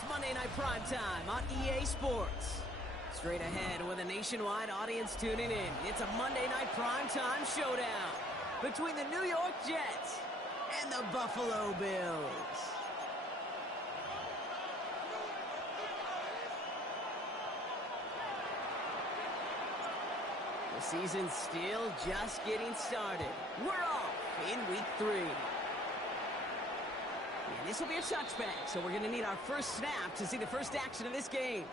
It's Monday Night Primetime on EA Sports. Straight ahead with a nationwide audience tuning in, it's a Monday Night Primetime showdown between the New York Jets and the Buffalo Bills. The season's still just getting started. We're off in week 3. And this will be a touchback, so we're going to need our first snap to see the first action of this game.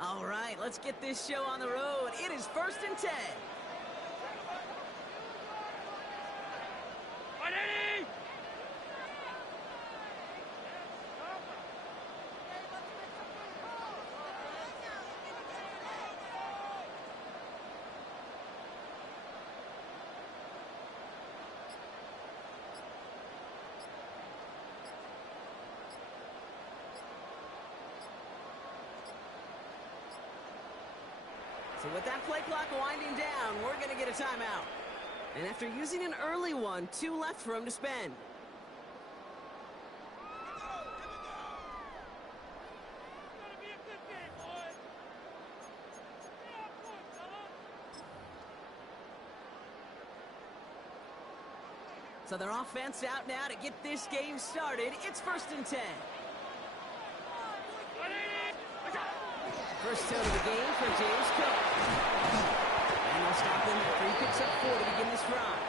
All right, let's get this show on the road. It is 1st and 10. So with that play clock winding down, we're going to get a timeout. And after using an early one, 2 left for him to spend. So their offense out now to get this game started. It's 1st and 10. First tone of the game for James Cook. And they'll stop him after he picks up 4 to begin this drive.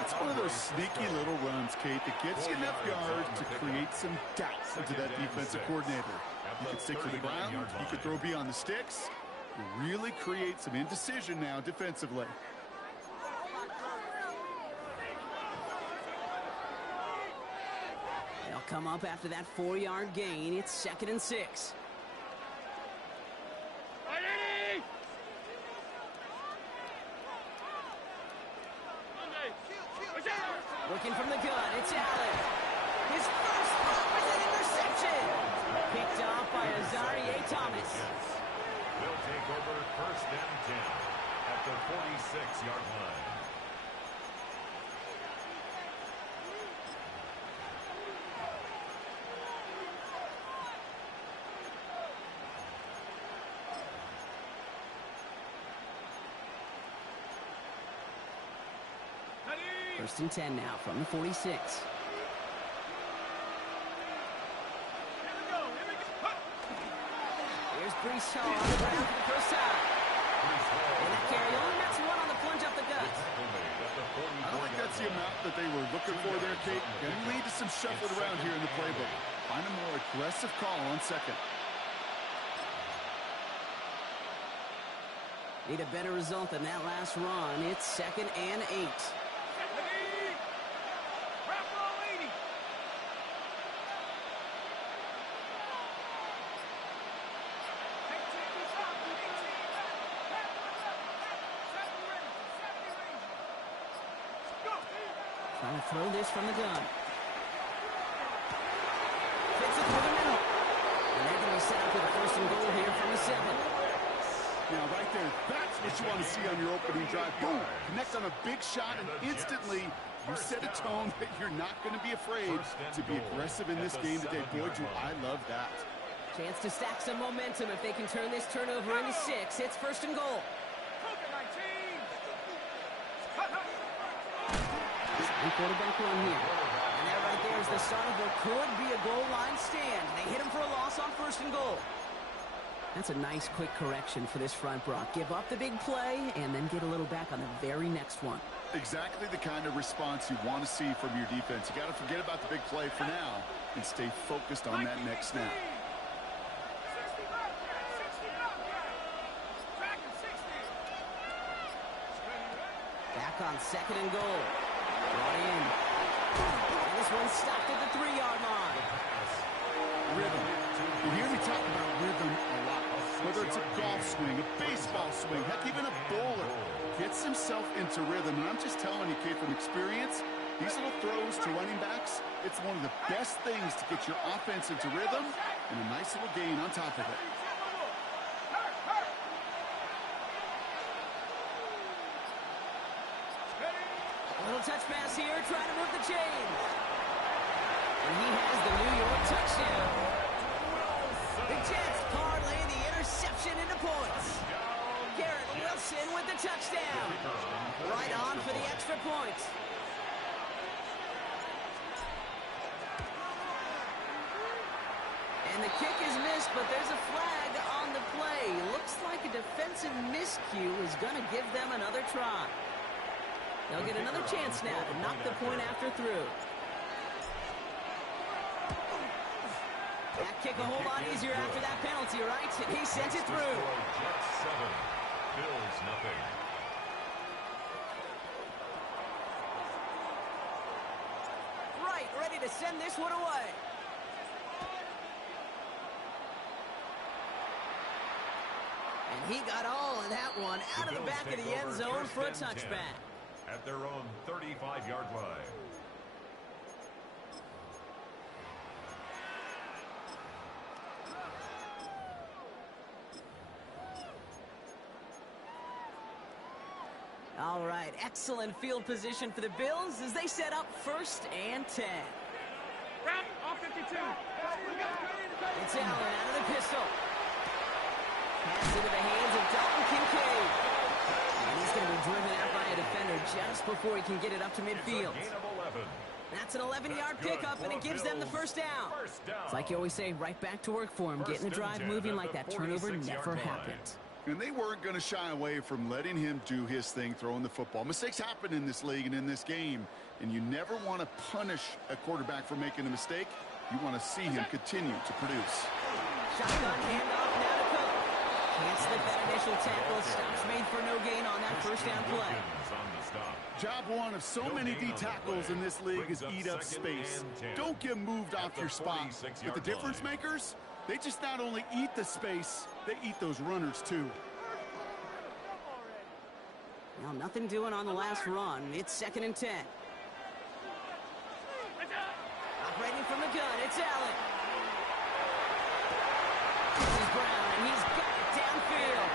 It's one of those sneaky little runs, Kate, that gets you enough yards to create some doubt into that defensive coordinator. You can stick to the ground, you can throw beyond the sticks. You really create some indecision now defensively. They'll come up after that 4-yard gain. It's 2nd and 6. Looking from the gun, it's Allen. His first throw is an interception. Picked off by Azarie Thomas. They'll take over 1st and 10 at the 46-yard line. First and 10 now from the 46. Here's Brees Hall on the ground for the first time. And that carry only nets 1 on the plunge up the gut. I don't think that's the amount that they were looking for there, Kate. Going to lead to some shuffling around here in the playbook. Find a more aggressive call on 2nd. Need a better result than that last run. It's 2nd and 8. Trying to throw this from the gun. Fits it through the middle. And they're going to set up with a 1st and goal here from the 7. Now, right there, that's what you want to see on your opening drive. Boom! Connect on a big shot, and instantly you set a tone that you're not going to be afraid to be aggressive in this game today. Boy, do I love that. Chance to stack some momentum if they can turn this turnover into 6. It's 1st and goal. Quarterback run here. And that right there is the start of what could be a goal line stand. They hit him for a loss on 1st and goal. That's a nice quick correction for this front, Brock. Give up the big play and then get a little back on the very next one. Exactly the kind of response you want to see from your defense. You got to forget about the big play for now and stay focused on that next snap. Back on 2nd and goal. Brought in. And this one's stopped at the 3-yard line. Rhythm. You hear me talk about rhythm a lot. Whether it's a golf swing, a baseball swing, heck, even a bowler gets himself into rhythm. And I'm just telling you, kid, from experience, These little throws to running backs, it's one of the best things to get your offense into rhythm and a nice little gain on top of it. A little touch pass here, trying to move the chains. And he has the New York touchdown. The Jets parlay the interception into points. Garrett Wilson with the touchdown. Right on for the extra point. And the kick is missed, but there's a flag on the play. Looks like a defensive miscue is going to give them another try. They'll get another chance now to knock the point after through. That kick a whole lot easier after that penalty, right? And he sent it through. Jets 7, Bills nothing. Right, ready to send this one away. And he got all of that one out of the back of the end zone for a touchback. At their own 35-yard line. All right, excellent field position for the Bills as they set up 1st and 10. Round off 52. It's Allen out of the pistol. Pass into the hands of Dalton Kincaid. And he's going to be driven out by a defender just before he can get it up to midfield. That's an 11-yard pickup, and it gives them the first down. It's like you always say, right back to work for him, getting the drive moving like that turnover never happened. And they weren't going to shy away from letting him do his thing, throwing the football. Mistakes happen in this league and in this game, and you never want to punish a quarterback for making a mistake. You want to see him continue to produce. Shotgun handoff now to Cook. Can't slip that initial tackle. Stops made for no gain on that first down play. Job one of so many D tackles in this league is eat up space. Don't get moved off your spot. But the difference makers, they just not only eat the space, they eat those runners too. Now nothing doing on the last run. It's 2nd and 10. Operating from the gun, it's Allen. This is Brown, and he's got it downfield.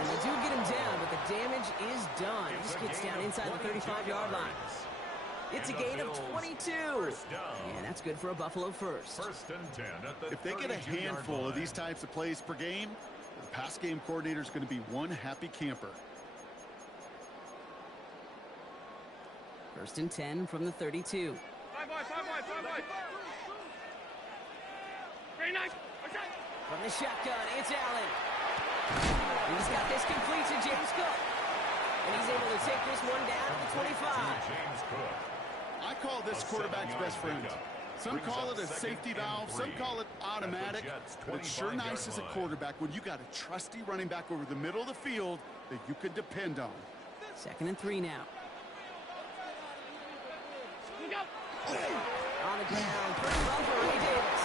And they do get him down, but the damage is done. He just gets down inside the 35-yard line. It's a gain of 22. And that's good for a Buffalo first. 1st and 10 at the If they get a handful of these types of plays per game, the pass game coordinator is going to be one happy camper. 1st and 10 from the 32. Five wide. Very nice. Okay. From the shotgun, it's Allen. He's got this complete to James Cook. And he's able to take this one down to the 25. James Cook. I call this quarterback's best friend. Some call it a safety valve, some call it automatic, but it's sure nice as a quarterback when you got a trusty running back over the middle of the field that you can depend on. 2nd and 3 now. On the ground, first run for Ray Davis.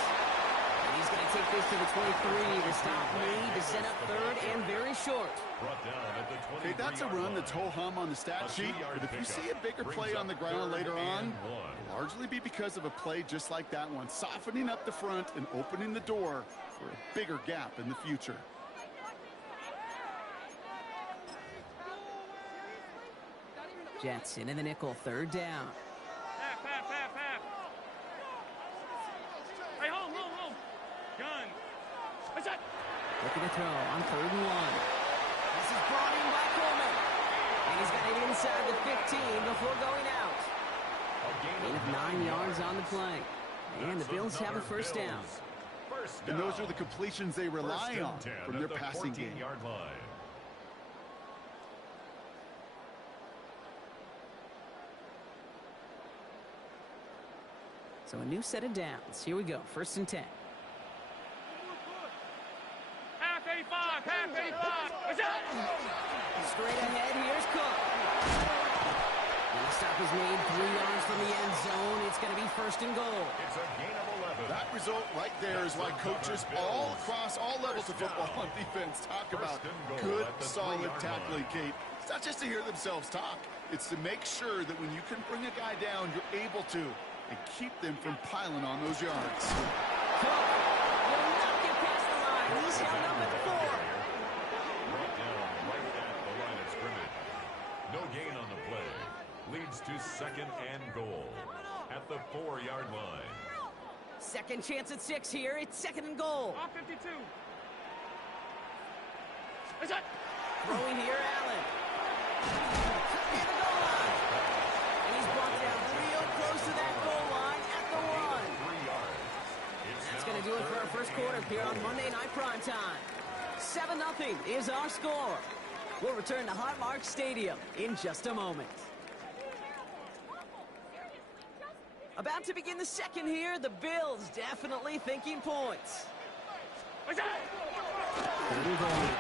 And he's going to take this to the 23 to stop Lee to set up 3rd and very short. Brought down at the 23. Okay, that's a run that's ho-hum on the stat sheet, but if you see a bigger play on the ground later on, it'll largely be because of a play just like that one, softening up the front and opening the door for a bigger gap in the future. Jets into the nickel, 3rd down. Half. Hey, hold. Gun. What's that? Looking to throw on 3rd and 1. This is brought in by Coleman. And he's got it inside the 15 before going out. Gain of 9 yards on the play. And the Bills have a first down. And those are the completions they rely on from their passing game. So a new set of downs. Here we go. 1st and 10. Half 85. What's that? Straight ahead, here's Cook. And the stop is made 3 yards from the end zone. It's going to be 1st and goal. It's a gain of 11. That result right there is why coaches all across all levels of football on defense talk about good, solid tackling, Kate. It's not just to hear themselves talk. It's to make sure that when you can bring a guy down, you're able to, and keep them from piling on those yards. Cook will not get past the line. He's held up at 4. Brought down right at the line of scrimmage. No gain on the play. Leads to 2nd and goal at the 4-yard line. Second chance at 6 here. It's 2nd and goal. Off 52. Is that? Throwing here, Allen. Cut near the goal line. And he's brought down real close to that goal line at the 1. 3 yards. That's going to do it for our first quarter here on Monday Night Primetime. 7-0 is our score. We'll return to Highmark Stadium in just a moment. About to begin the second here. The Bills definitely thinking points. Is that?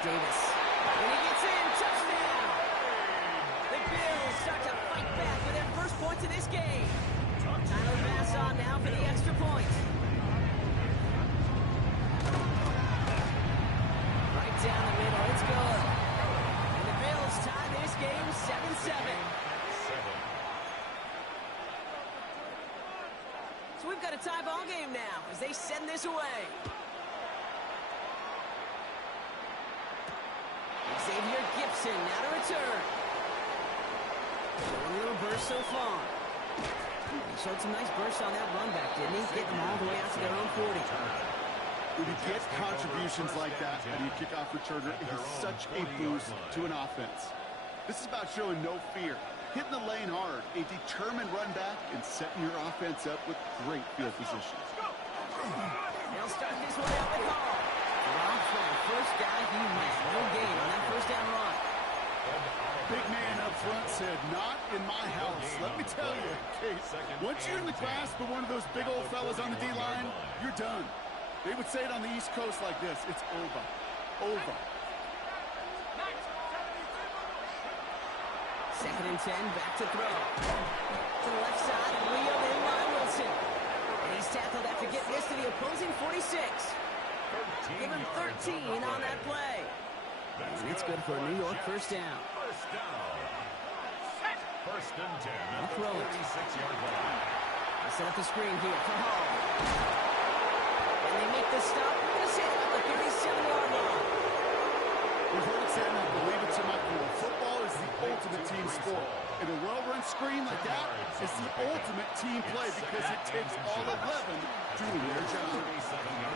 Davis. When he gets in, touchdown! The Bills start to fight back with their first points of this game. Tyler Bass on now for the extra point. Right down the middle, it's good. And the Bills tie this game 7-7. So we've got a tie ball game now as they send this away. Xavier Gibson now to return. Showing a little burst so far. He showed some nice bursts on that run back, didn't he? Getting them all the way out to their own 40. When you get contributions like that out of your kickoff returner, it is such a boost to an offense. This is about showing no fear, hitting the lane hard, a determined run back, and setting your offense up with great field position. They'll start this one out the call. Rob for the first guy he met. No gain on that first down run. Big man up front said, not in my house. Let me tell you, Case, once you're in the grasp of one of those big old fellas on the D-line, you're done. They would say it on the East Coast like this. It's over. Over. 2nd and 10, back to throw. To the left side, wheeled in by Wilson. And he's tackled after getting this to the opposing 46. Give him 13 on that play. And it's good for a New York first down. First down. 1st and 10 at the Throw it. 46-yard line. They set up the screen here for Hall. And they make the stop. We're going to say it at the 37-yard line. We've heard it said, and I believe it to my core. Football is the ultimate team sport. And a well-run screen like that is the ultimate team play because it takes all 11 doing their job.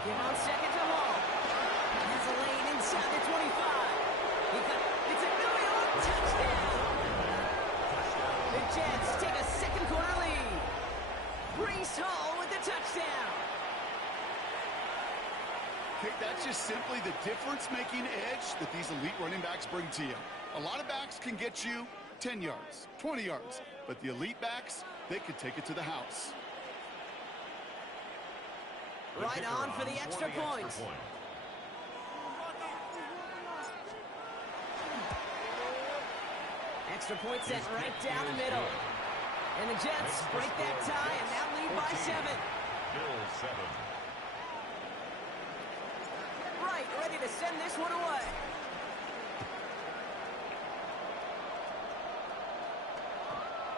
Give on 2nd to Hall. Has a lane inside the 25. It's a New York touchdown. The Jets take a second quarter lead. Breece Hall with the touchdown. Okay, that's just simply the difference-making edge that these elite running backs bring to you. A lot of backs can get you 10 yards, 20 yards, but the elite backs, they could take it to the house. Right on for the extra point. Extra point set right down the middle. And the Jets break that tie and now lead by 7. Bills 7. Right, ready to send this one away.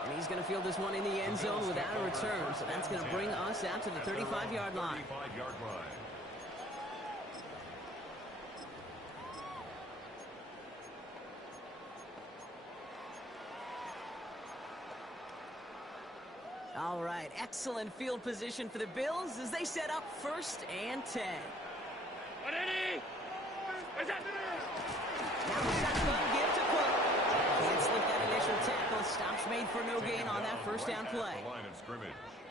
And he's going to field this one in the end zone without a return. So that's going to bring us out to the 35-yard line. 35-yard line. All right, excellent field position for the Bills as they set up 1st and 10. Now the shotgun give to Cook. Can't slip that initial tackle. Stops made for no gain on that first down play.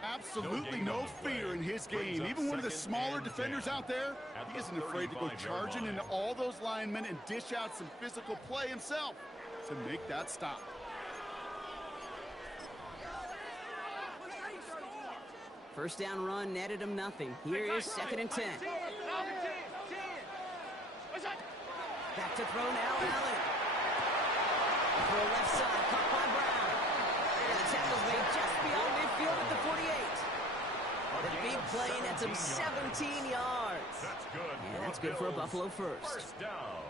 Absolutely no fear in his game. Even one of the smaller defenders out there, he isn't afraid to go charging into all those linemen and dish out some physical play himself to make that stop. First down run netted him nothing. Here is 2nd and 10. Back to throw now, Allen. Throw left side, caught by Brown. And the tackle's made just beyond midfield at the 48. The big play nets him 17 yards. That's good. Yeah, that's good for a Buffalo first. First down.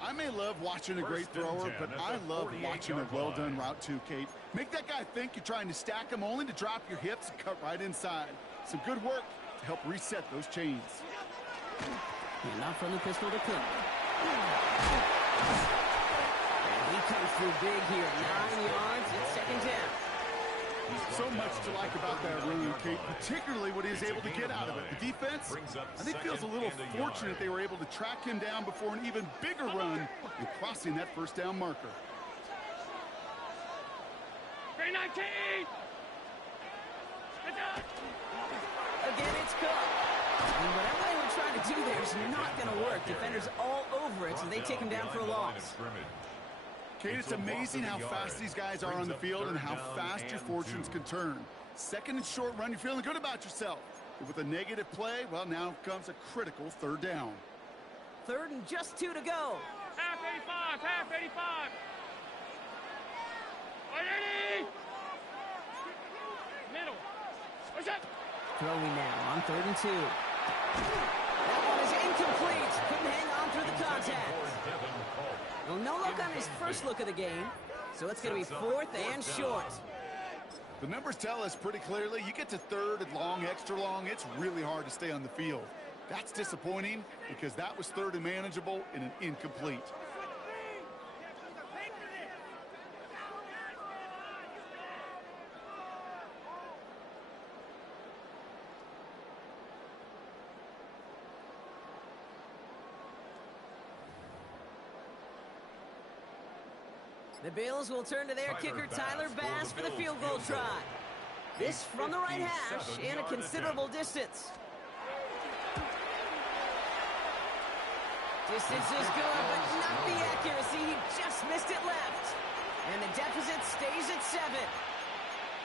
I I may love watching a great thrower, but I love watching a well-done route too, Kate. Make that guy think you're trying to stack him only to drop your hips and cut right inside. Some good work to help reset those chains. And not from the pistol to Cook. And he comes through big here. 9 yards. It's second down. So much to like about that run, Kate, particularly what he was able to get out of it. The defense, I think, feels a little fortunate they were able to track him down before an even bigger run and crossing that first down marker. 319! Again, it's Cook. And whatever they were trying to do there is not going to work. Defenders all over it, so they take him down for a loss. Kate, it's amazing how fast these guys are on the field and how fast your fortunes can turn. Second and short run, you're feeling good about yourself. But with a negative play, well, now comes a critical third down. Third and just 2 to go. Half 85, half 85. 180! Middle. What's that? Throwing now on 3rd and 2. That one is incomplete. Couldn't hang on through the contact. Well, no luck on his first look of the game, so it's going to be 4th and short. The numbers tell us pretty clearly, you get to 3rd and long, extra long, it's really hard to stay on the field. That's disappointing because that was 3rd and manageable and an incomplete. The Bills will turn to their kicker, Tyler Bass, for the field goal try. This from the right hash and a considerable distance. Distance is good, but not the accuracy. He just missed it left. And the deficit stays at 7.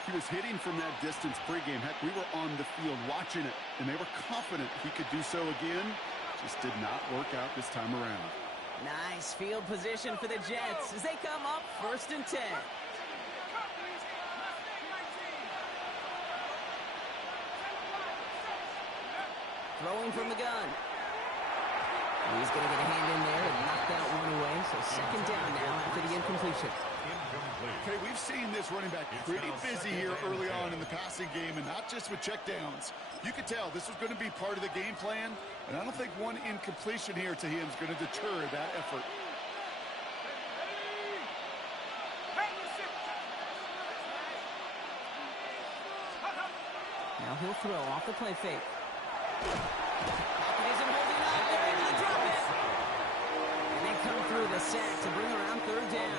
He was hitting from that distance pregame. Heck, we were on the field watching it, and they were confident he could do so again. Just did not work out this time around. Nice field position for the Jets as they come up 1st and 10. Throwing from the gun. He's going to get a hand in there and knock that one away. So second down now after the incompletion. Okay, we've seen this running back pretty busy here early on in the passing game, and not just with checkdowns. You could tell this was going to be part of the game plan, and I don't think one incompletion here to him is going to deter that effort. Now he'll throw off the play fake. Pocket isn't holding up. They're able to drop it. And they come through the sack to bring around 3rd down.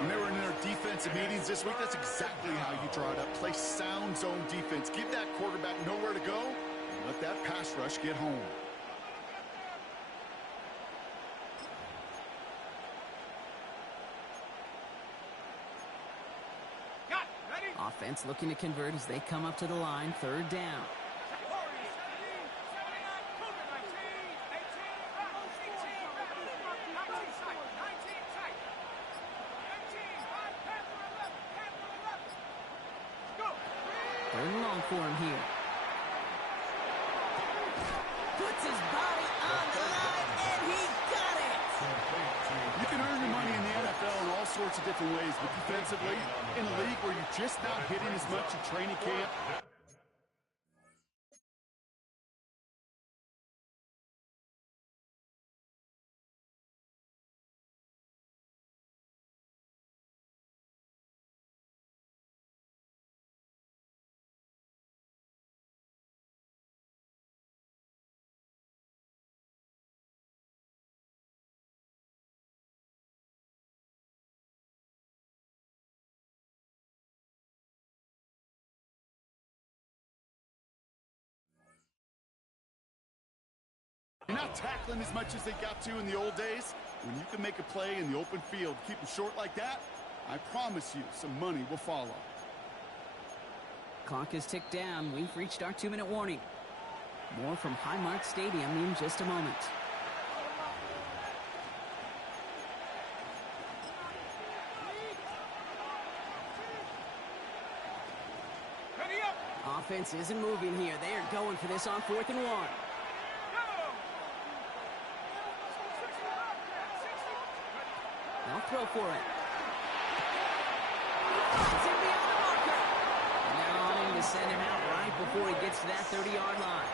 When they were in their defensive meetings this week, that's exactly how you draw it up. Play sound zone defense. Give that quarterback nowhere to go, and let that pass rush get home. Offense looking to convert as they come up to the line. 3rd down. Third and long for him here. Puts his body on the line, and he got it! You can earn your money in the NFL in all sorts of different ways, but defensively, in a league where you're just not hitting as much in training camp, you're not tackling as much as they got to in the old days. When you can make a play in the open field, keep them short like that, I promise you some money will follow. Clock is ticked down. We've reached our 2-minute warning. More from Highmark Stadium in just a moment. Offense isn't moving here. They are going for this on 4th and 1. throw for it. It's in beyond the marker. And they're on him to send him out right before he gets to that 30-yard line.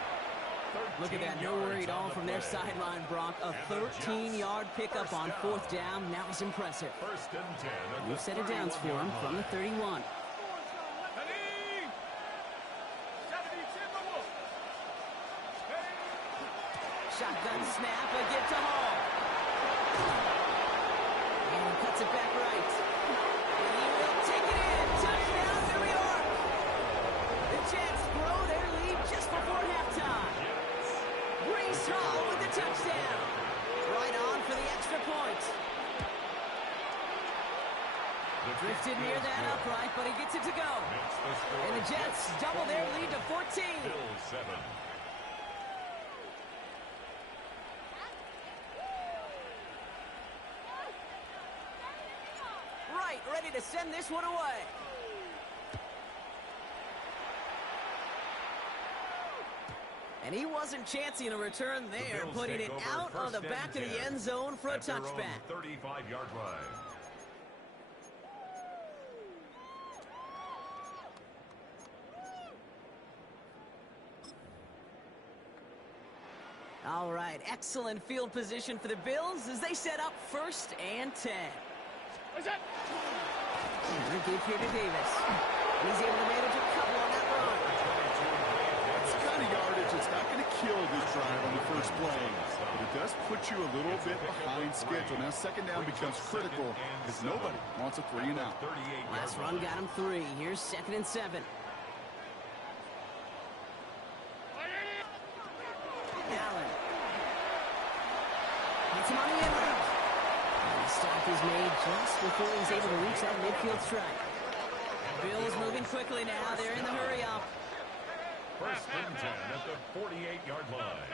Look at that, no worry at all from their sideline, Brock. A 13-yard pickup on 4th down. That was impressive. First and 10. We've set it down for him from the 31. Shotgun snap, a give to Hall. And he cuts it back right. And he will take it in. Touchdown, New York. The Jets grow their lead just before halftime. Brees Hall with the touchdown. Right on for the extra point. Drifted near that upright, but he gets it to go. And the Jets double their lead to 14. Bills 7. Right, ready to send this one away. And he wasn't chancing a return there, putting it out of the back of the end zone for a touchback. 35-yard line. All right, excellent field position for the Bills as they set up 1st and 10. Good give here to Davis. He's able to manage a couple on that run. That's the kind of yardage that's not going to kill this drive on the first play, but it does put you a little bit behind schedule. Now 2nd down becomes critical as nobody wants a 3 and out. Last run got him 3. Here's 2nd and 7. Allen. Hits him on the end route. And the stop is made just before he's able to reach that midfield strike. Bills moving quickly now. They're in the hurry up. First and 10 at the 48-yard line.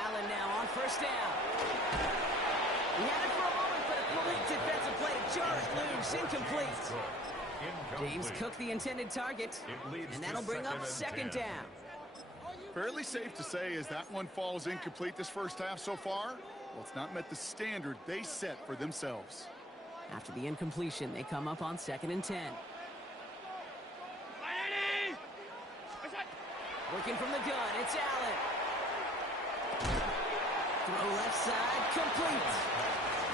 Allen now on 1st down. He had it for a moment, but a complete defensive play to jar it loose. Incomplete. James Cook the intended target, and that'll bring up 2nd down. Fairly safe to say as that one falls incomplete this first half so far, well, it's not met the standard they set for themselves. After the incompletion, they come up on 2nd and 10. Looking from the gun, it's Allen. Throw left side, complete.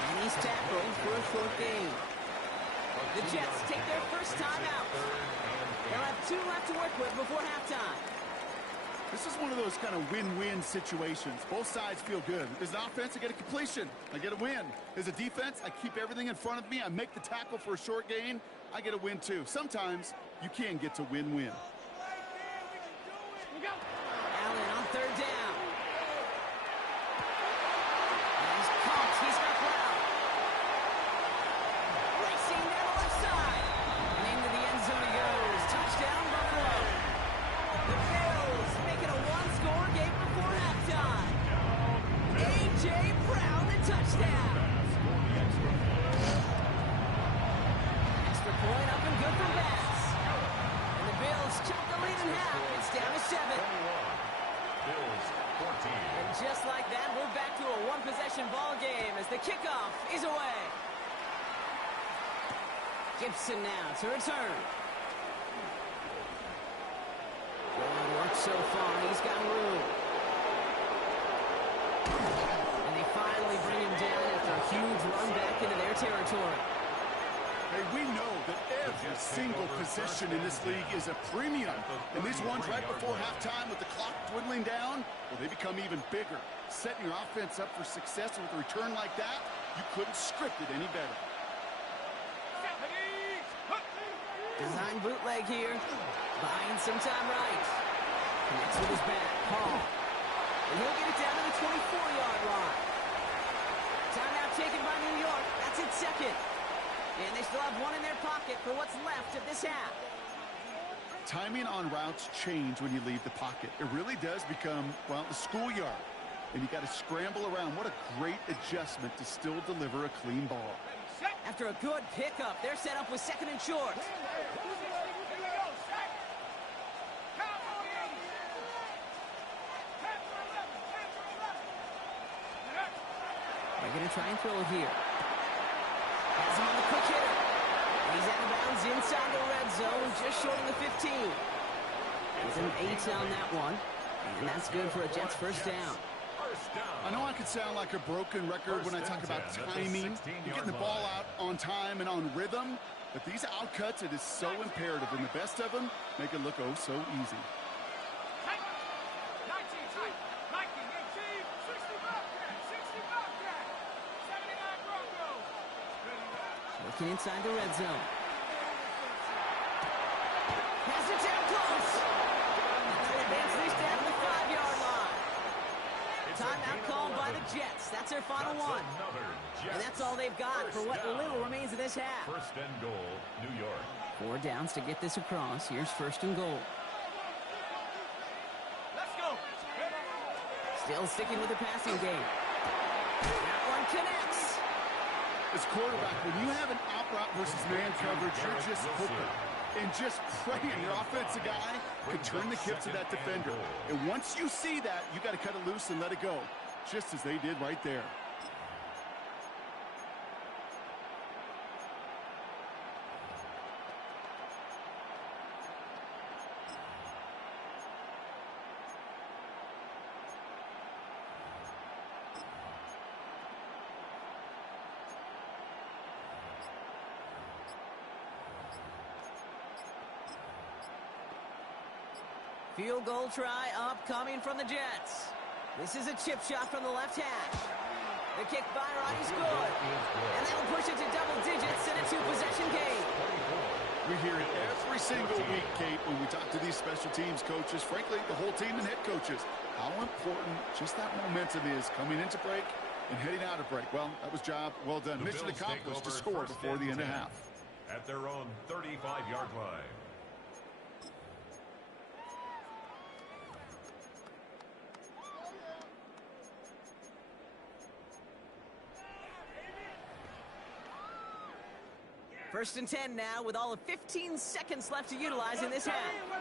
And he's tackled for a short gain. The Jets take their first time out. They'll have 2 left to work with before halftime. This is one of those kind of win-win situations. Both sides feel good. As an offense, I get a completion. I get a win. As a defense, I keep everything in front of me. I make the tackle for a short gain. I get a win, too. Sometimes you can get to win-win. Allen on 3rd down. He's pumped. He's got ground. Racing down the left side. And into the end zone he goes. Touchdown, Buffalo. The Bills making a 1-score game before halftime. A.J. Brown, the touchdown. Extra point up and good for Bass. And the Bills cut the lead in half. It's down to 7. Bills 14. And just like that, we're back to a 1-possession ball game as the kickoff is away. Gibson now to return. Good work so far. He's got room. And they finally bring him down after a huge run back into their territory. Hey, we know that every single possession in this league is a premium. And these ones right before halftime with the clock dwindling down, well, they become even bigger. Setting your offense up for success with a return like that, you couldn't script it any better. Design bootleg here. Buying some time right. Connects with his back. Hall. And he'll get it down to the 24-yard line. Timeout taken by New York. That's its 2nd. And they still have 1 in their pocket for what's left of this half. Timing on routes change when you leave the pocket. It really does become, well, the schoolyard. And you got to scramble around. What a great adjustment to still deliver a clean ball. After a good pickup, they're set up with 2nd and short. Breaking going to try and throw it here. Has him on the quick hitter. He's out of bounds inside the red zone, just short of the 15. He's an 8 on that one, and that's good for a Jets first down. I know I could sound like a broken record when I talk about timing, getting the ball out on time and on rhythm, but these outcuts, it is so imperative, and the best of them make it look oh so easy. Looking inside the red zone. Has it down close. And they'll advance this down to the 5-yard line. Timeout called by the Jets. That's their final one. And that's all they've got for what little remains of this half. First and goal, New York. 4 downs to get this across. Here's first and goal. Let's go. Still sticking with the passing game. That one connects. As quarterback, when you have an out route versus man coverage, you're just hoping and just praying your offensive guy could turn the hip to that defender. And once you see that, you got to cut it loose and let it go, just as they did right there. Field goal try upcoming from the Jets. This is a chip shot from the left hash. The kick by Roddy's good. And that'll push it to double digits in a 2-possession game. We hear it every single week, Kate, when we talk to these special teams coaches, frankly, the whole team and head coaches, how important just that momentum is coming into break and heading out of break. Well, that was job well done. Mission accomplished to score before the end of half. At their own 35-yard line. First and 10 now with all of 15 seconds left to utilize in this half. Middle.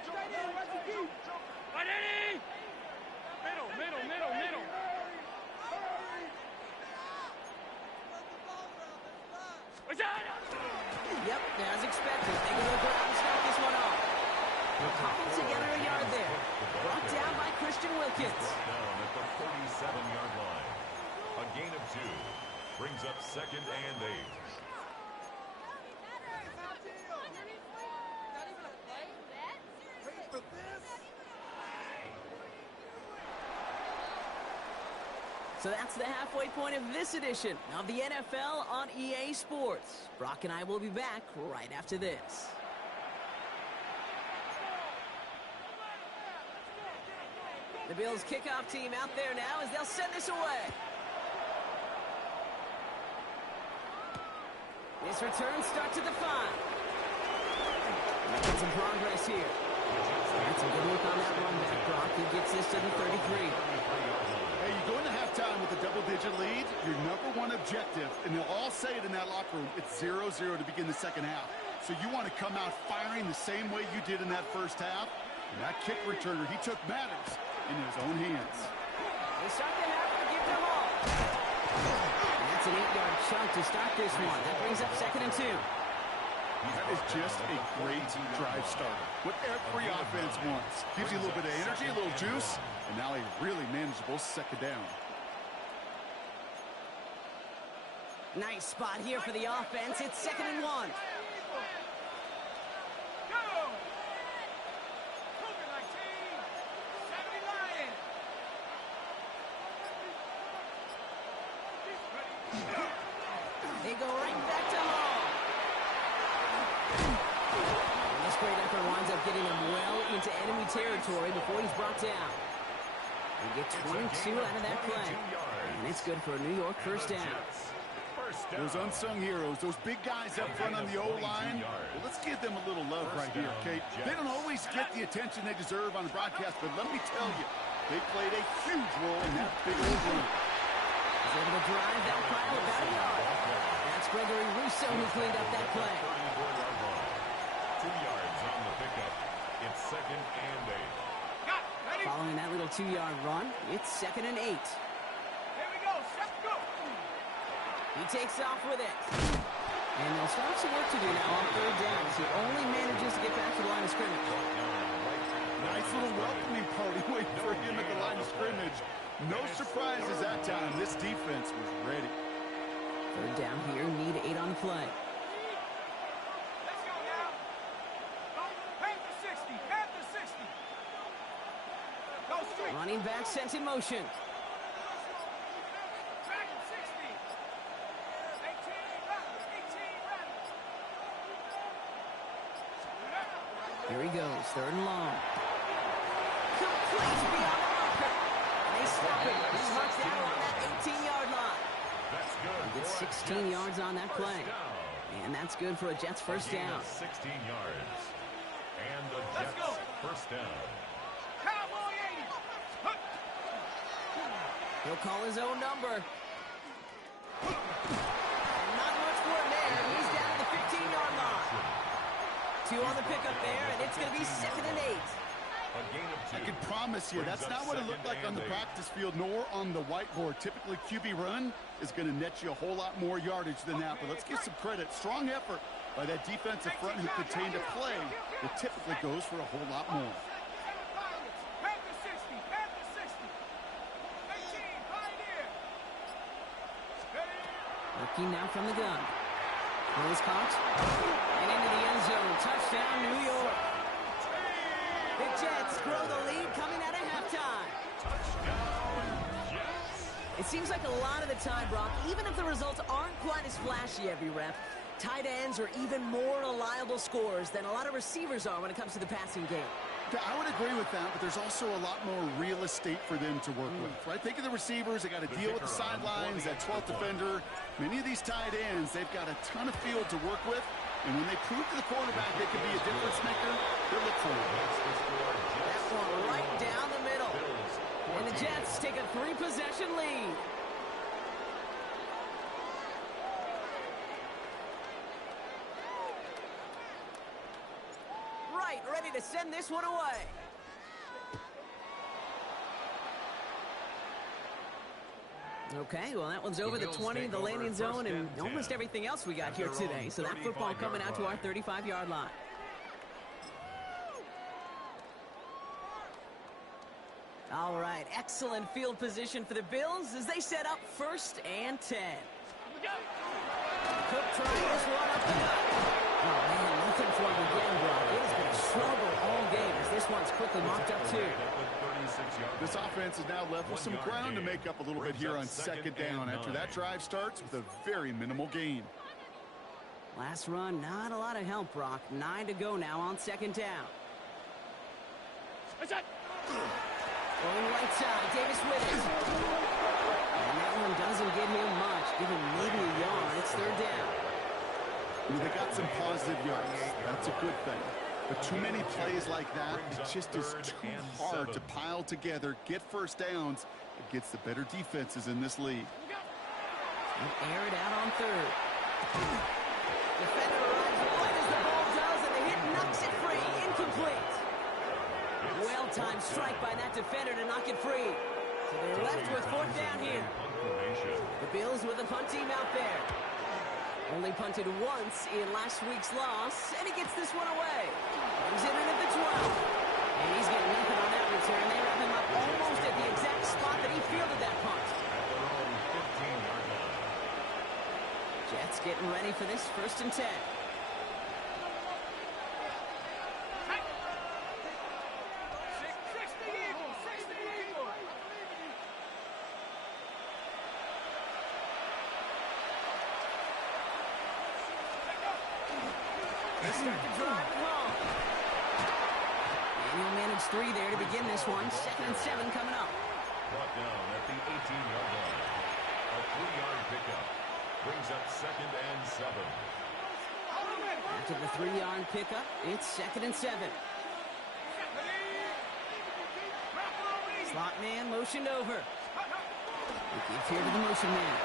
Yep, as expected. They can look around and start this one off. They're cobbled together a yard there. Brought down by Christian Wilkins. Down at the 47-yard line. A gain of 2 brings up second and 8. So that's the halfway point of this edition of the NFL on EA Sports. Brock and I will be back right after this. The Bills kickoff team out there now as they'll send this away. This return starts at the 5. Making some progress here. That's a good look on that run back, Brock. He gets this to the 33. Hey, you go into halftime with a double-digit lead, your number one objective, and they'll all say it in that locker room, it's 0-0 to begin the second half. So you want to come out firing the same way you did in that first half. And that kick returner, he took matters in his own hands. They start the half with a gift to Hall. And that's an 8-yard chunk to start this one. That brings up second and 2. That is just a great drive starter. What every offense wants. Gives you a little bit of energy, a little juice, and now a really manageable second down. Nice spot here for the offense. It's second and 1. They go right back to Hall. And this great effort winds up getting him well into enemy territory before he's brought down. They get 22 out of that play. And it's good for a New York first down. Those unsung heroes, those big guys up front on the O-line, well, let's give them a little love right here, Kate. They don't always get the attention they deserve on the broadcast, but let me tell you, they played a huge role in that big old run. He's able to drive that pile about a yard. That's Gregory Rousseau who cleaned up that play. 2 yards on the pickup. It's second and 8. Following that little 2-yard run, it's second and 8. Here we go. Go. He takes off with it. And they'll start some work to do now on third down as he only manages to get back to the line of scrimmage. Nice little welcoming party waiting for him at the line of scrimmage. No surprises that time. This defense was ready. Third down here, need 8 on the play. Let's go now. Panther 60. Panther 60. Go straight. Running back sent in motion. Dragon 60. 18 rather. 18 rather. Here he goes, third and long. Complete beyond the marker. And they stop him. He's marked down on that 18-yard line. That's good. He gets 16 yards on that play. And that's good for a Jets first down. 16 yards. And the Jets first down. Cowboy 80. He'll call his own number. And not much for him there. He's down at the 15-yard line. 2 on the pickup there, and it's going to be 2nd and 8. A gain of 2. I can promise you, that's not what it looked like on the practice field nor on the whiteboard. Typically, QB run is going to net you a whole lot more yardage than that. But let's give some credit. Strong effort by that defensive front who contained a play that typically goes for a whole lot more. Panther 60. Panther 60. 18. Pioneer. Looking now from the gun. Ball is caught. And into the end zone. Touchdown, New York. The Jets grow the lead coming out of halftime. It seems like a lot of the time, Brock, even if the results aren't quite as flashy every rep, tight ends are even more reliable scorers than a lot of receivers are when it comes to the passing game. Yeah, I would agree with that, but there's also a lot more real estate for them to work with, right? Think of the receivers. They got to deal with the sidelines, that 12th defender. Many of these tight ends, they've got a ton of field to work with, and when they prove to the quarterback they can be a difference maker, they'll look for it. That one right down the middle. And the Jets take a 3-possession lead. Right, ready to send this one away. Okay, well, that one's over the 20, the landing zone, and almost everything else we got here today. So that football coming out to our 35-yard line. All right, excellent field position for the Bills as they set up 1st and 10. Cook trying this one up the gut. Oh, man, nothing for him again, Brock. It has been a struggle all game as this one's quickly mocked up too. This offense is now left with some ground to make up a little bit here on 2nd down after that drive starts with a very minimal gain. Last run, not a lot of help, Brock. 9 to go now on 2nd down. Going right side, Davis with it. And that one doesn't get him much. Give him maybe a yard. It's 3rd down. They got some positive yards. That's a good thing. But too many plays like that, it just is too hard to pile together, get first downs against the better defenses in this league. Air it out on 3rd. Defender arrives right as the ball does, and the hit knocks it free. Incomplete. Well-timed strike by that defender to knock it free. So they're left with 4th down here. The Bills with a punt team out there. Only punted once in last week's loss, and he gets this one away. Brings it in at the 12. And he's getting nothing on that return. They wrap him up almost at the exact spot that he fielded that punt. Jets getting ready for this 1st and 10. They start to drive it home. And he'll manage 3 there to begin this one. 2nd and 7 coming up. Brought down at the 18-yard line. A 3-yard pickup brings up 2nd and 7. After the 3-yard pickup, it's 2nd and 7. Slot man motioned over. He gives here to the motion man.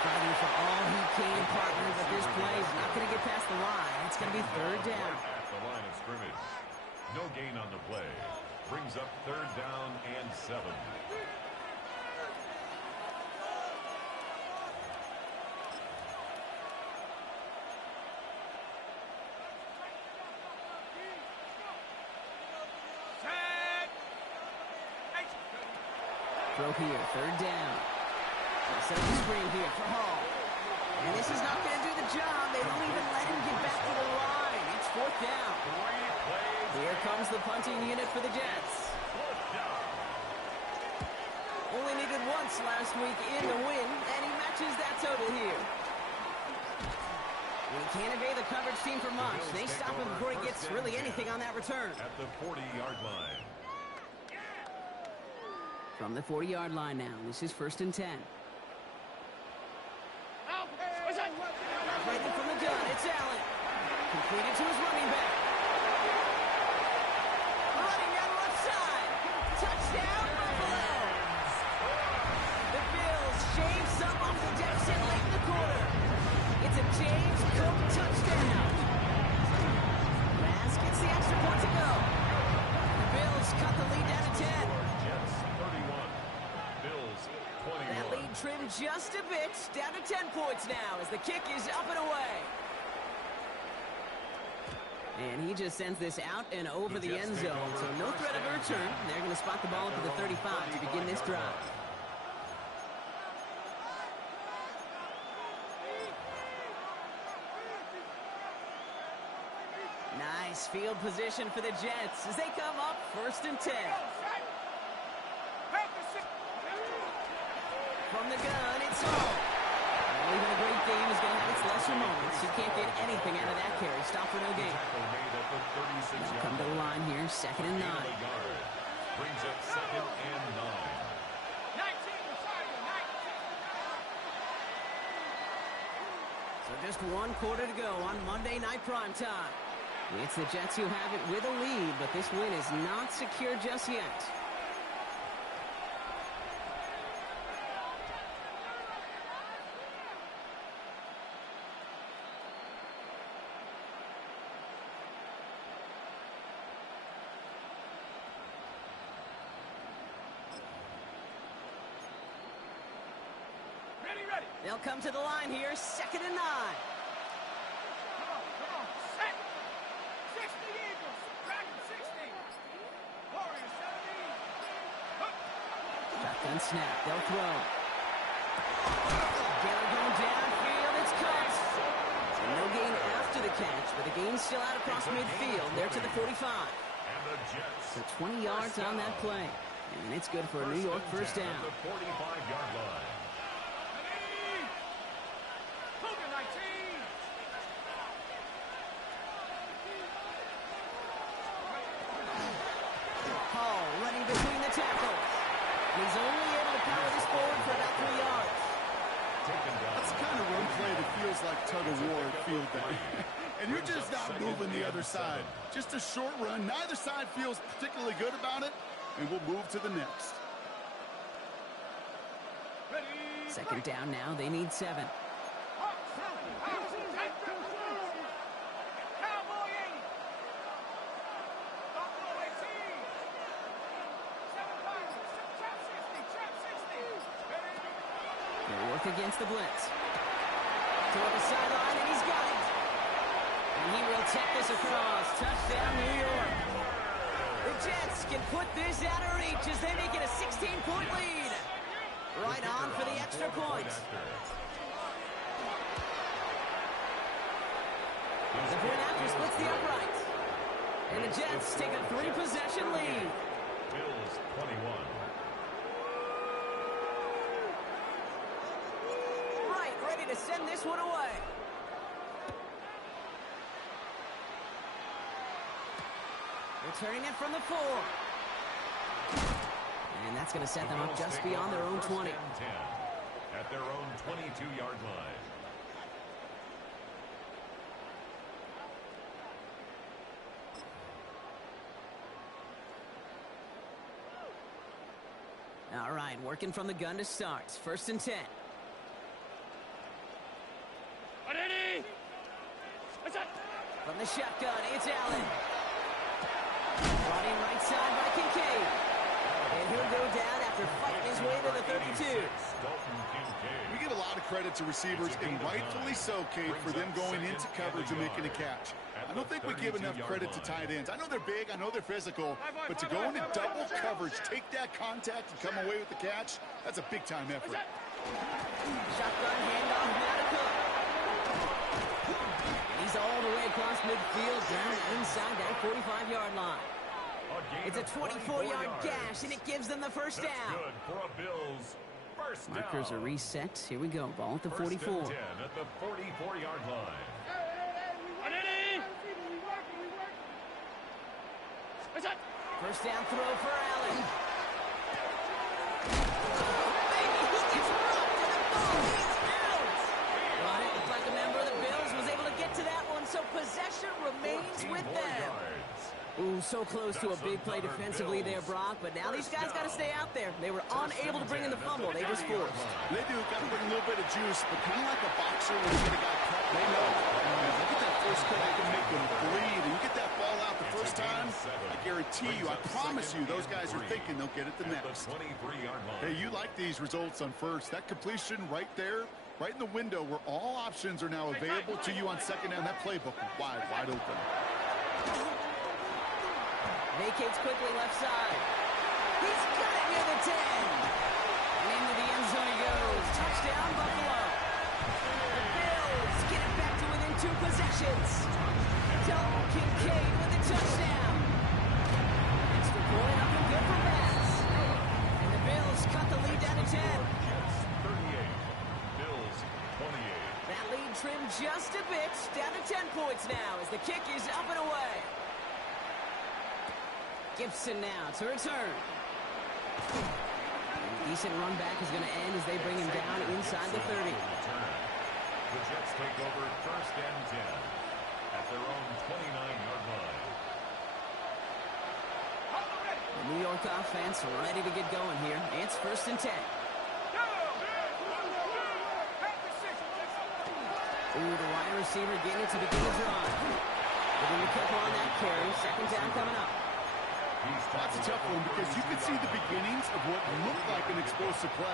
Fighting for all he can, partner, but this play is not going to get past the line. It's going to be 3rd down. At the line of scrimmage. No gain on the play. Brings up 3rd down and 7. throw here. Third down. Set up the screen here for Hall. And this is not going to do the job. They don't even let him get back to the line. It's fourth down. Here comes the punting unit for the Jets. Only needed once last week in the win, and he matches that total here. He can't evade the coverage team for much. They stop him before he gets really anything on that return. At the 40-yard line. From the 40-yard line now, this is 1st and 10. Operating from the gun, it's Allen. Completed to his running back. Running down the left side. Touchdown, Buffalo. The Bills shave some off the deficit late in the quarter. It's a James Cook touchdown. Mass gets the extra point to go. The Bills cut the lead down to 10. Jets 31. Bills 21. That lead trimmed just a bit, down to 10 points now as the kick is up and away. And he just sends this out and over the end zone, so no threat of a return. They're going to spot the ball up at the 35 to begin this drive. Nice field position for the Jets as they come up 1st and 10. From the gun, it's Hall. Well, even a great game is going to have its lesser moments. He can't get anything out of that carry. Stop for no gain. They'll come to the line here, 2nd and 9. Brings up 2nd and 9. So just 1 quarter to go on Monday Night Prime Time. It's the Jets who have it with a lead, but this win is not secure just yet. They'll come to the line here, 2nd and 9. Come on, set. 60 Eagles, Dragon 60. Warriors 17. Shotgun snap, they'll throw. Gary going downfield, it's caught. So no gain after the catch, but the gain's still out across midfield. They're to the 45. And the Jets. So 20 yards on that play. And it's good for a New York first down. At the 45-yard line. Hall running between the tackles. He's only able to power this forward for about 3 yards. That's the kind of run play that feels like tug of war at field day. And you're just not moving the other side. Just a short run. Neither side feels particularly good about it. And we'll move to the next. 2nd down now. They need 7. They'll work against the blitz. Toward the sideline, and he's got it. And he will take this across. Touchdown, New York. The Jets can put this out of reach as they make it a 16-point lead. Right on for the extra point. The point after splits the upright. And the Jets take a 3-possession lead. Bills 21. Right, ready to send this one away. Returning it from the 4. And that's going to set them up just beyond their own 20. At their own 22-yard line. All right, working from the gun to start. 1st and 10. From the shotgun, it's Allen. Brought in right side by Kincaid. And he'll go down after fighting his way to the 32. We give a lot of credit to receivers, and rightfully so, Kate, for them going into coverage and making a catch. I don't think we give enough credit to tight ends. I know they're big, I know they're physical, but to go into double coverage, take that contact, and come away with the catch, that's a big-time effort. Shotgun handoff, Madden. He's all the way across midfield, down inside that 45-yard line. It's a 24-yard gash, and it gives them the first down. Good for a Bills first down. Markers are reset. Here we go. Ball at the 44. 10 at the 44-yard line. First down throw for Allen. Baby, he gets rocked, and the ball is out. Well, it looked like a member of the Bills was able to get to that one, so possession remains with them. Ooh, so close to a big play defensively there, Brock, but now these guys got to stay out there. They were unable to bring in the fumble. They just forced. They do. Got to bring a little bit of juice, but kind of like a boxer when you get a guy cut. They know. Look at that first cut. They can make them bleed. And you get that ball out the first time, I guarantee you, I promise you, those guys are thinking they'll get it the next. Hey, you like these results on first. That completion right there, right in the window where all options are now available to you on second down. That playbook wide open. Vacates quickly left side. He's got it near the 10. And into the end zone he goes. Touchdown, Buffalo. The Bills get it back to within 2 possessions. Dalton Kincaid with a touchdown. Extra point up and good for Bass. And the Bills cut the lead down to 10. Jets 38, Bills 28. That lead trimmed just a bit. Down to 10 points now as the kick is up and away. Gibson now to return. Decent run back is going to end as they bring him down inside the 30. The Jets take over first and 10 at their own 29-yard line. The New York offense ready to get going here. It's first and 10. Ooh, the wide receiver getting it to begin the drive. They're going to keep on that carry. Second down coming up. That's a tough one because you can see the beginnings of what looked like an explosive play.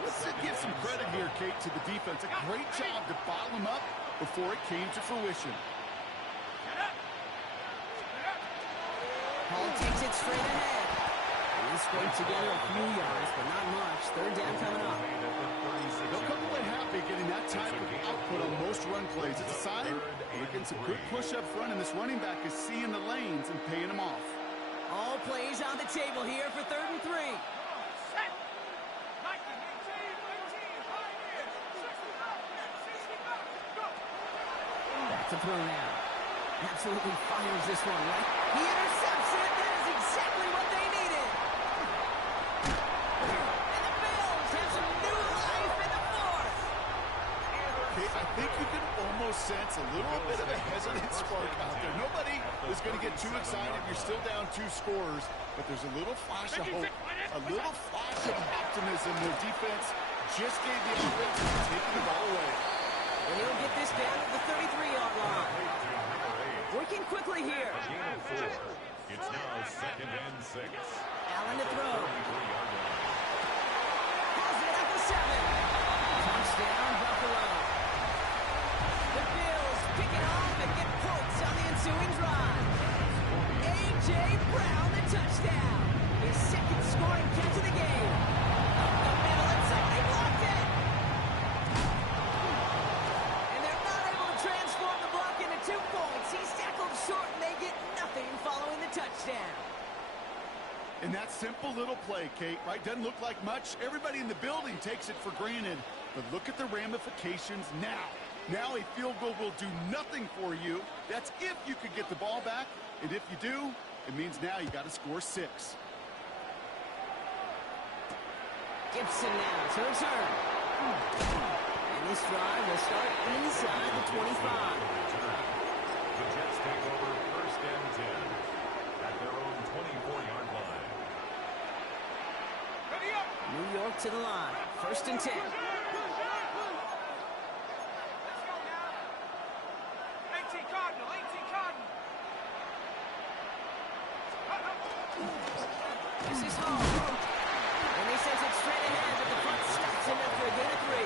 Let's give some credit here, Kate, to the defense. A great job to bottle them up before it came to fruition. Hall takes it straight ahead. They scrape together a few yards, but not much. Third down coming up. They'll come away happy getting that type of output on most run plays. It's a sign they're getting some good push up front, and this running back is seeing the lanes and paying them off. All plays on the table here for 3rd and 3. That's a throw now. Absolutely fires this one, right? He intercepts it. That is exactly what they needed. And the Bills have some new life in the 4th. Okay, I think you can almost sense a little bit of a hesitant spark out there. Nobody is going to get too excited. You're still down 2 scores, but there's a little flash of hope, a little flash of optimism. Their defense just gave the offense taking the ball away. And he'll get this down at the 33-yard line. Working quickly here. It's now 2nd and 6. Allen to throw. Has it at the 7. Touchdown, Buffalo. The Bills pick it off and get points on the ensuing drive. A.J. Brown, the touchdown. His 2nd scoring catch of the game. Up the middle, it's like they blocked it. And they're not able to transform the block into 2 points. He's tackled short, and they get nothing following the touchdown. And that simple little play, Kate, right? Doesn't look like much. Everybody in the building takes it for granted. But look at the ramifications now. Now a field goal will do nothing for you. That's if you could get the ball back. And if you do, it means now you got to score 6. Gibson now to return. And this drive will start inside the 25. The Jets take over first and 10 at their own 24-yard line. New York to the line. First and 10. This is home. And he sends it straight ahead, but the front stops him after a gain of 3.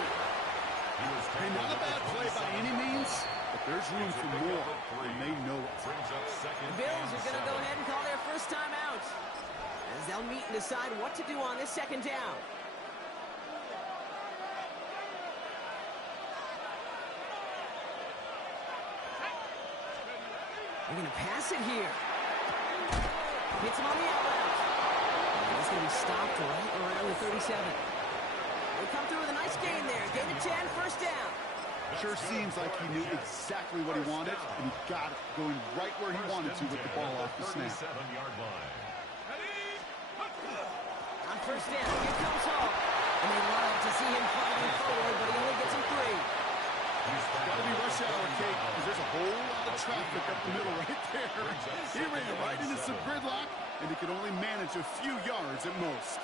And not a bad play by any means, but But there's room for more, and they know it. The Bills are going to go ahead and call their first time out, as they'll meet and decide what to do on this second down. They're going to pass it here. Hits him on the out route. And he's going to be stopped right around the 37. They come through with a nice gain there. Gain of 10, first down. Sure seems like he knew exactly what he wanted, and he got it going right where he wanted to with the ball off the snap. On first down, here comes Hall. And they love to see him fighting forward, but he only gets him 3. Got to be rush hour, Kate, because there's a whole lot of traffic up the middle right there. He ran right into some gridlock, and he could only manage a few yards at most.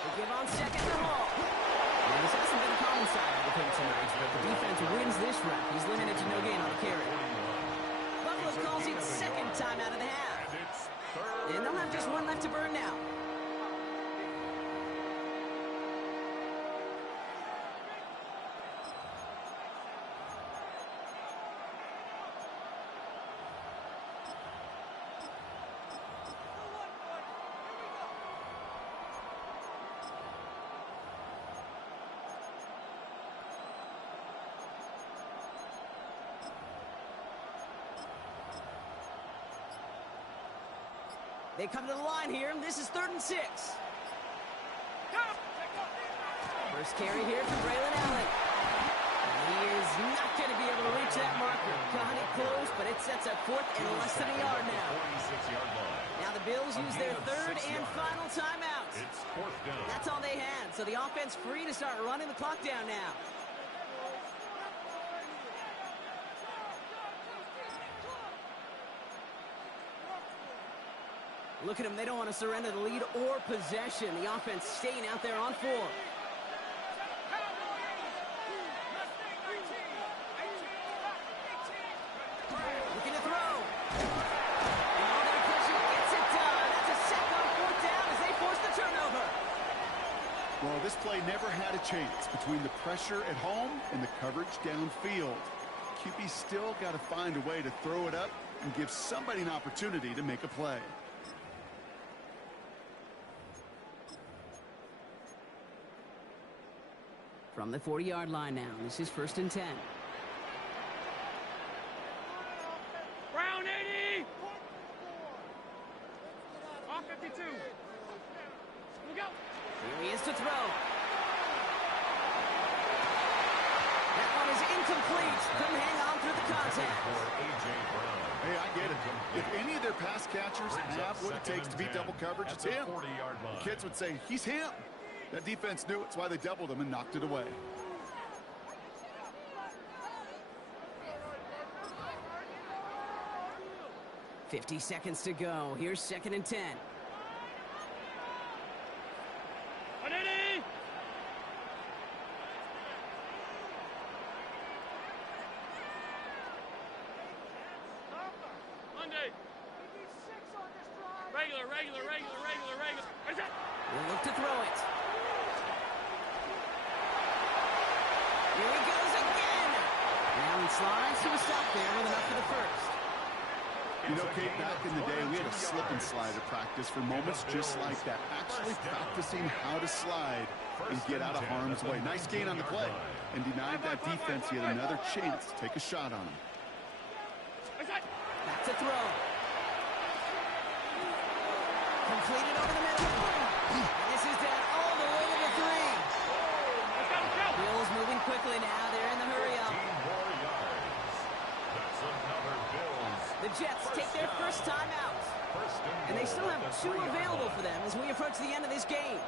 They give on second to Hall. Now, this hasn't been a common side of the paint tonight, but the defense wins this rep. He's limited to no gain on the carry. Buffalo calls it second time out of the half. And they'll have just one left to burn now. They come to the line here, and this is 3rd and 6. First carry here from Braylon Allen. And he is not going to be able to reach that marker. Got it close, but it sets up 4th and less than a yard now. Now the Bills use their 3rd and final timeout. That's all they had, so the offense free to start running the clock down now. Look at them. They don't want to surrender the lead or possession. The offense staying out there on 4. Looking to throw. And all their pressure gets it done. That's a sack on 4th down as they force the turnover. Well, this play never had a chance between the pressure at home and the coverage downfield. QB still got to find a way to throw it up and give somebody an opportunity to make a play. From the 40-yard line now, this is 1st and 10. Brown 80! Off 52. Look out! Here he is to throw. That one is incomplete. Couldn't hang on through the contact. Hey, I get it. If any of their pass catchers have what it takes to beat double coverage, it's him. The kids would say, he's him. That defense knew it's why they doubled him and knocked it away. "50 seconds to go. Here's 2nd and 10. Monday. Regular. Where's that? We'll look to throw it. Here he goes again. Now he slides to a stop there with enough for the first. You know, Kate, back in the day, we had a slip and slide at practice for moments just like that. Actually practicing how to slide and get out of harm's way. Nice gain on the play. And denied that defense yet another chance to take a shot on him. Back to throw. Completed over the middle. And this is down all the way to the 3. Bills moving quickly now. They're in the hurry-up. The Jets take their first time out. And they still have 2 available for them as we approach the end of this game.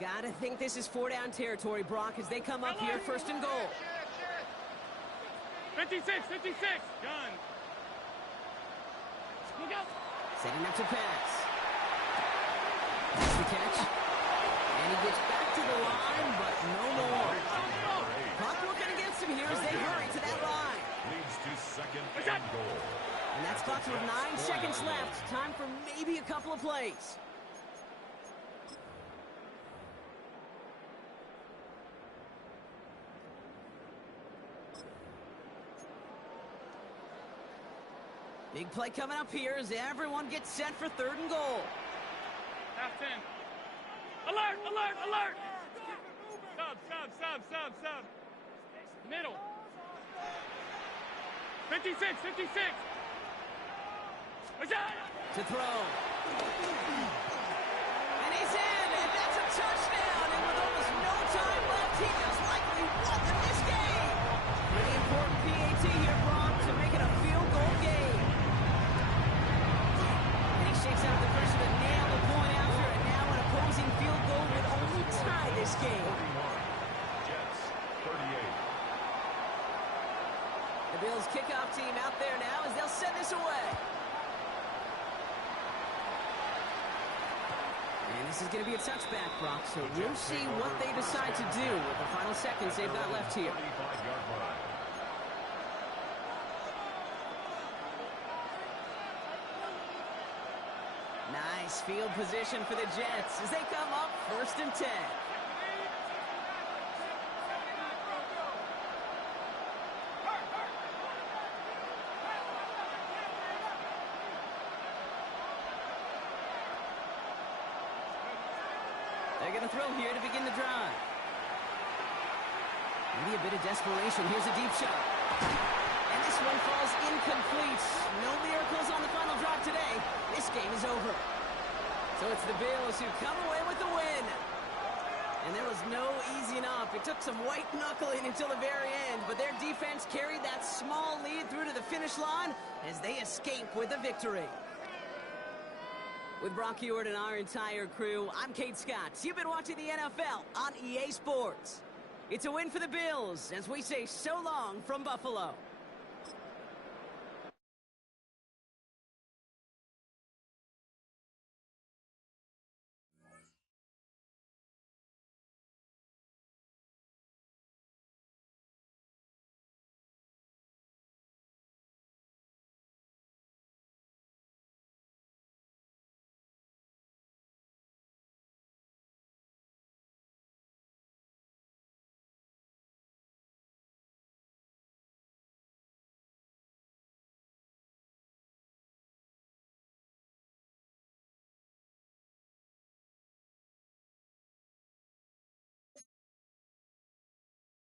Gotta think this is 4-down territory, Brock, as they come up here 1st and goal. 56. Gun. Look out. Setting up to pass. That's the catch. And he gets back to the line, but no more. Clock working against him here as they hurry to that line. Leads to second and goal. And that's clocked with 9 seconds left. Time for maybe a couple of plays. Big play coming up here as everyone gets set for 3rd and goal. Half 10. Alert, alert, alert! Sub. Middle. 56. To throw. And he's in, and that's a touchdown. And with almost no time left, he just likely won this game. Pretty important PAT here, Brock, to make it a field goal game. And he shakes out the pressure to nail the point after, and now an opposing field goal would only tie this game. 41. Jets, 38. The Bills kickoff team out there now as they'll send this away. And this is going to be a touchback, Brock, so we'll see what they decide to do with the final seconds they've got left here. 35-yard line. Nice field position for the Jets as they come up 1st and 10. They're going to throw here to begin the drive. Maybe a bit of desperation. Here's a deep shot. And this one falls incomplete. No miracles on the final drive today. This game is over. So it's the Bills who come away with the win. And there was no easing up. It took some white knuckling until the very end, but their defense carried that small lead through to the finish line as they escape with a victory. With Brock Ewart and our entire crew, I'm Kate Scott. You've been watching the NFL on EA Sports. It's a win for the Bills as we say so long from Buffalo.